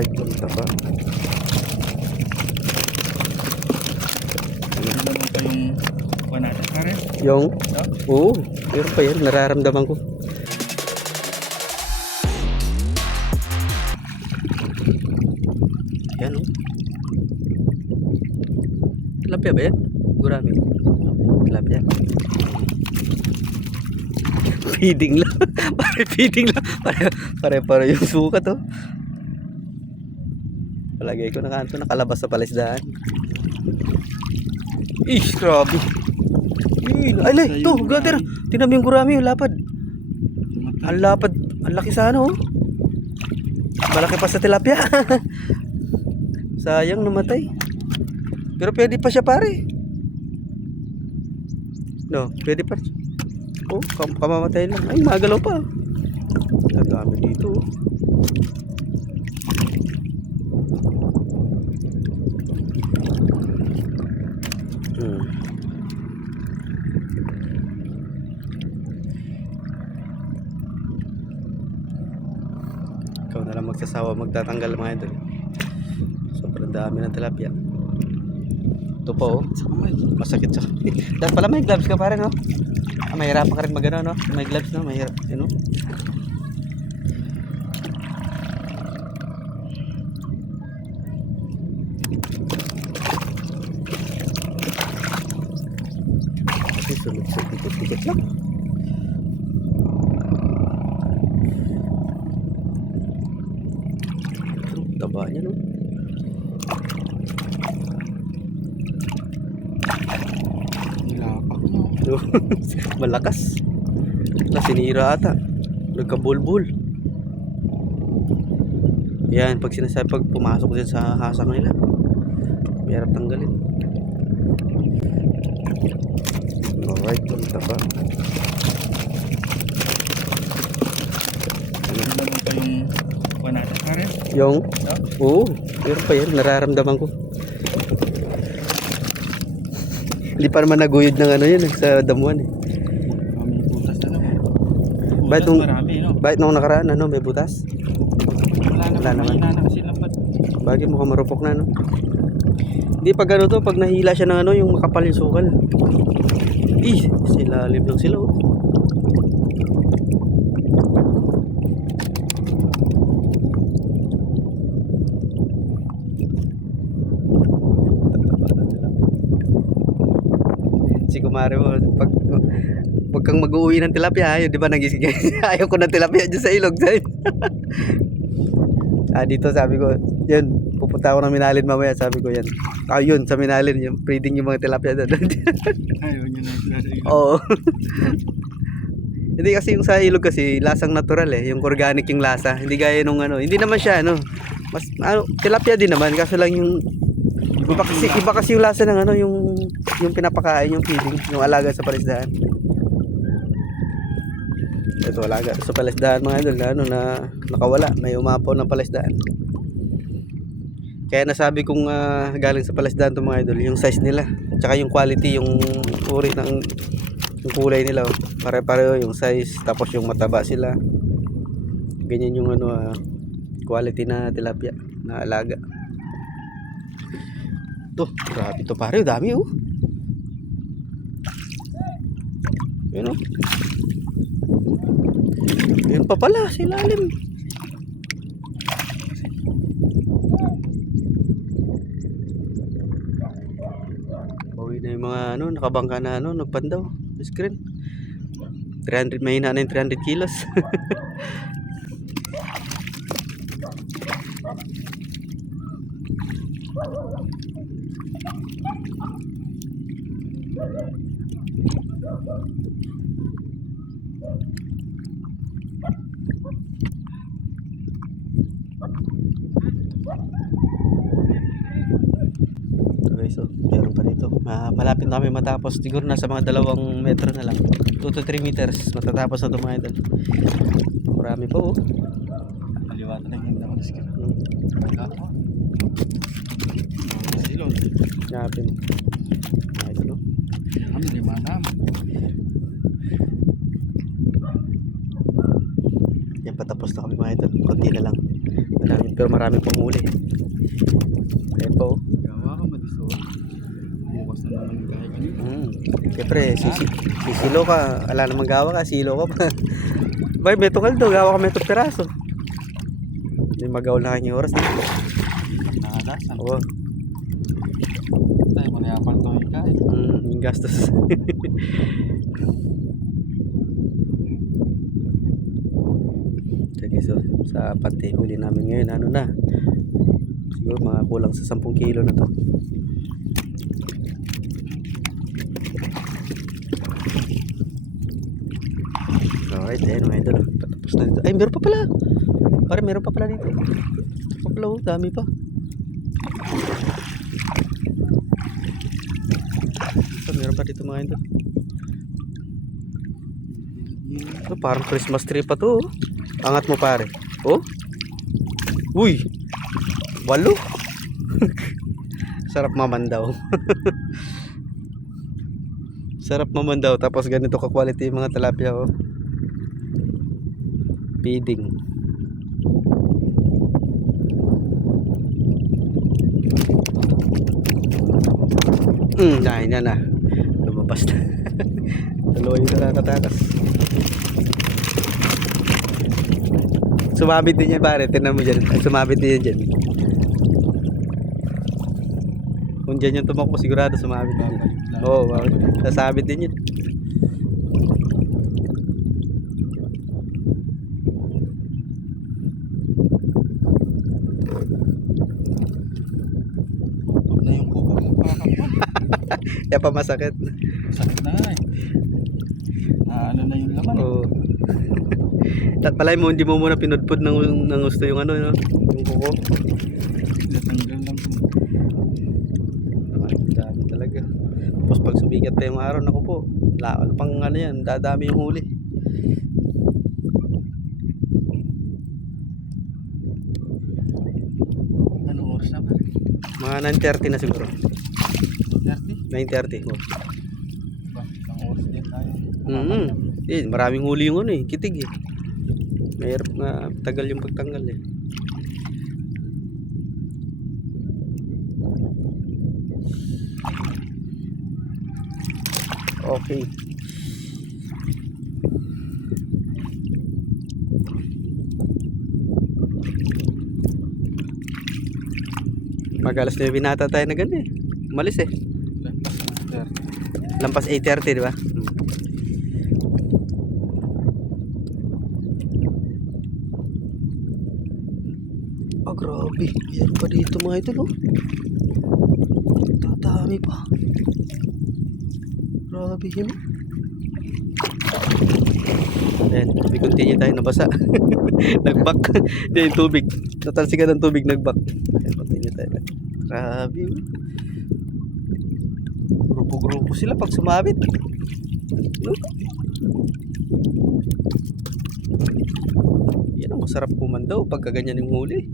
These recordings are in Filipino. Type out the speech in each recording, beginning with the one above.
Alright, punta pa. Ano naman pa yung kuha natin, pare? Yung? No? Oo, meron pa yan. Nararamdaman ko. Yan o. Tilapia ba yan? Gurami. Tilapia. Feeding lang. Pare feeding lang. Pare yung sukat oh. Palagay ko nakalabas sa palisdaan. Ish, grabe. Ay, ito, gater. Tinan mo yung gurami, yung lapad. Ang lapad, ang laki sa ano, oh. Malaki pa sa tilapia. Sayang namatay. Pero pwede pa siya, pare. No, pwede pa. Oh, kamamatay lang. Ay, magalaw pa. Ang dami dito, oh. Ikaw na lang magsasawa magtatanggal mga idol. Sobrang dami ng tilapia. Ito po oh. Masakit sa dapat pala may gloves ka pare no? Mahirapan ka rin magano no? May gloves no? Mahirap yun no? Kasi sunod sa tikot-tikot lang. Taba niya no? Nilapak no? Malakas. Sinira ata. Nagkabulbul. Yan, pag pumasok din sa hasang nila, mahirap tanggalin. Alright, punta pa. Ano naman pa yung kuha natin, pare? Yung? No? Oo, meron pa yan. Nararamdaman ko. Hindi pa naman naguyod ng ano yun sa damuhan eh. May butas na naman. Bakit Butas nung- marami, no? Bakit nung nakaraan ano, may butas? Wala naman. naman. Mahina na kasi lambat. Bagay mukhang marupok na no. Hindi pag ano to, pag nahila siya ng ano, yung makapal yung sukal. Silalim lang sila oh. Si kumare mo, pag kang mag-uwi ng tilapia, ayun, di ba nagising ayaw ko ng tilapia dyan sa ilog. Dito sabi ko, yun, pupunta ako ng Minalin mamaya, sabi ko yan. Yun, sa Minalin, yung breeding yung mga tilapia doon. Ayaw nyo na. Oo. Hindi kasi yung sa ilog kasi, lasang natural eh, yung organic yung lasa. Hindi gaya nung ano, hindi naman siya ano, mas ano, tilapia din naman, kaso lang yung iba kasi yung lasa ng ano, yung pinapakain, yung feeding, yung alaga sa palisdaan. Ito alaga sa palisdaan mga idol, ano na nakawala, may umapaw ng palisdaan. Kaya nasabi kong galing sa palisdaan to mga idol, yung size nila, tsaka yung quality, yung uri ng yung kulay nila, oh. Pare-pareho yung size, tapos yung mataba sila. Ganyan yung ano quality na tilapia na alaga. To, grabe to pare, dami oh. Yun oh. Yun pa pala, sa ilalim. Bawi na yung mga ano, nakabangka na ano, nagpandaw. Screen. 300, mahina na yung 300 kilos. Okay, so meron pa dito. Malapit na kami matapos. Siguro nasa mga 2 metro na lang. 2 to 3 meters matatapos na ito mga idol. Marami pa oh. Kaliwata na yung daw. Silong. Yapin. Mga idol oh. Kami lima naman. Yan patapos na kami mga idol. Konti na lang. Maraming pero marami pang huli. Ayan po. Gawa ka madiso. Bukas na naman yung kahit kanina. Siyempre, sisilo ka. Ala namang gawa ka, silo ka pa. Bay, may tungal daw. Gawa ka may peraso. Hindi magaw na kanyang oras. Nakadasan. Oo. Tayo manayapal to yung kahit. Yung gastos. Sige, so sa pati huli namin ngayon, ano na? Siguro mga kulang sa 10 kilo na to. Alright, ayun mga idol. Patapos na dito. Ay, meron pa pala. Pare, meron pa pala dito. Meron pa pala, oh, dami pa. Ito, meron pa dito mga idol. Ito, parang Christmas tree pa to. Oh. Angat mo pare. Oh. Uy. 8. Sarap mamandaw. Sarap mamandaw. Tapos ganito ka quality yung mga tilapia. Oh. Feeding. Yan na. Lumabas na. Dalawa yung nakakatakas. Sumabit din yan pare. Tignan mo dyan. Sumabit din yan dyan. Kung dyan yung tumakbo sigurado sumabit din yan. Oo, sasabit din yan. Na yung kuko mo pakakapal. Kaya pa masakit. Sakit na nga eh. Ano na yung laman eh. Oo. Palay mo, hindi mo muna pinudpud ng gusto yung ano, yung kuko. Natanggal lang po. Dami talaga. Tapos pag sumikat pa yung araw, naku po, ano pang ano yan, dadami yung huli. Anong oras na ba? Mga 9:30 na siguro. 30? 9:30. Oh. Ba? Isang oras din tayo. Maraming huli yung ano eh, kitig eh. Mahirap nga, tagal yung pagtanggal eh. Okay. Mag-alas 9 binata tayo na gano'n eh. Umalis eh. Lampas 8:30, di ba? Ah, grabe. Yan pa dito mga idol, oh. Tatami pa. Grabe yun. Ayan, we continue tayo, nabasa. Nag-back. Hindi, yung tubig. Natalsikan ng tubig, nag-back. Ayan, continue tayo. Grabe. Grupo-grupo sila pag sumabit. No? Yan ang masarap pumandaw pagka ganyan yung huli.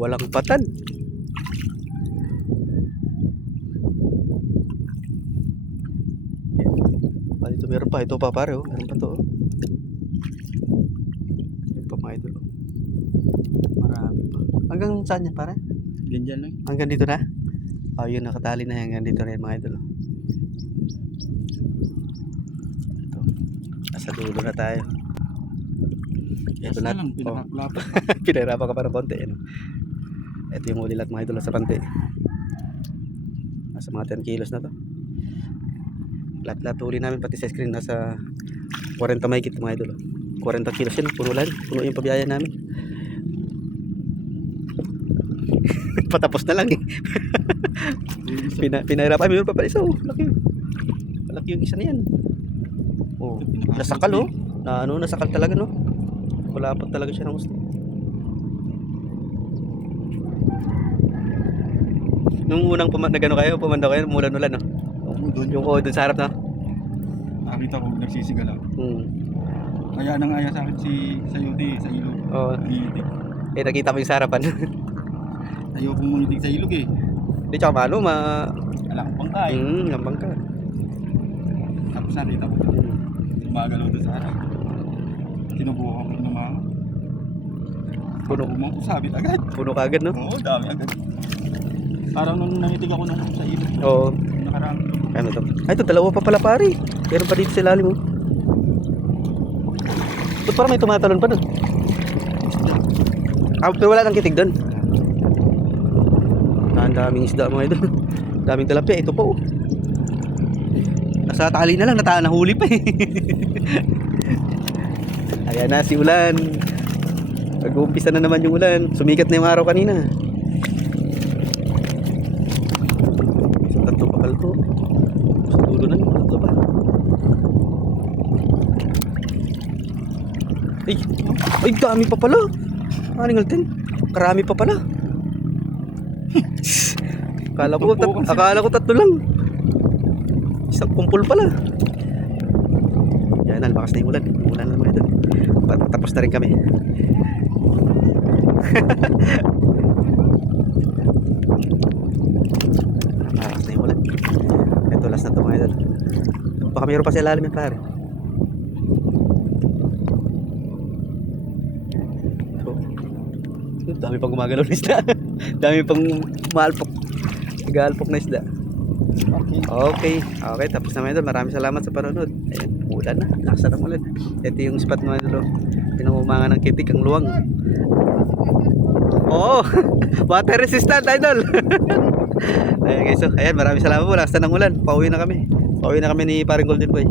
Walang patan. Dito meron pa. Ito pa pare, oh. Meron pa to, oh. Meron pa mga idol, oh. Marami pa. Hanggang saan yan pare? Ganyan lang. Hanggang dito na? Oh, yun, nakatali na hanggang dito rin mga idol, oh. Ito. Nasa dulo na tayo. Ito na. lang, Oh. pinakaklapat. Pinahirapan ka pa ng konti. Ano? Ito yung huli lahat mga idol sa panty. Nasa mga 10 kilos na to. Lahat huli namin pati sa screen nasa 40 mahigit mga idol. 40 kilos yun. Puno lang. Puno yung pabiyaya namin. Patapos na lang eh. Pinahirapan. Ay, mayroon pa pala isa. Oh. Laki. Malaki yung isa na yan. Oh. Nasakal oh. Nasakal talaga no. Wala pa talaga siya ng gusto. Nung unang nagano kayo, pumandaw kayo, mulan-ulan no. Yung doon sa harap na. Nakita ko nagsisigalaw. Kaya nang aya sa akin sa Yuti, sa ilog. Oo. Nangiitig. Eh nakita mo yung sa harapan. Ayoko mangitig sa ilog eh. Di tsaka malo, Alam ko pang kain. lambang ka. Tapos nakita ko. Gumagalaw doon sa harap. tinubukan ko ng mga Puno. umang sabit agad. Puno kagad, no? Oo, dami agad. Parang nung nangitig ako nung sa ilog. Oo. Nakaraan. Ano to? Ay, ito, dalawa pa pala pare. Meron pa dito sa ilalim, oh. Ba't parang may tumatalon pa doon? Ah, pero wala nang kitig doon. Ang daming isda mga idol. Daming tilapia. Ito po, oh. Nasa tali na lang, nahuli pa eh. Ayan na si ulan. Nag-uumpisa na naman yung ulan. Sumikat na yung araw kanina. So, tatlo pa pala to. Sa dulo na yung tatlo pa. Ay, dami pa pala. Aning alten. Karami pa pala. Akala ko tatlo lang. Isang kumpul pala. Yan, nalakas na yung ulan. Ulan na naman ito. Patapos na rin kami. Nalakas na yung ulan. Ito, last na ito mga idol. Baka mayroon pa sa ilalim yan pare. So, dami pang gumagalaw na isda. Dami pang maalpok. Nag-aalpok na isda. Okay, tapos naman ito. Maraming salamat sa panonood. Ayan, ulan na, lakas na ng ulan. Ito yung spot mo ito. Pinangumangan ng kitik, ang luwang. Oo, water resistant idol. Ayan guys, so, ayan, maraming salamat po. Lakas na ng ulan, pauwi na kami ni paring Golden Boy.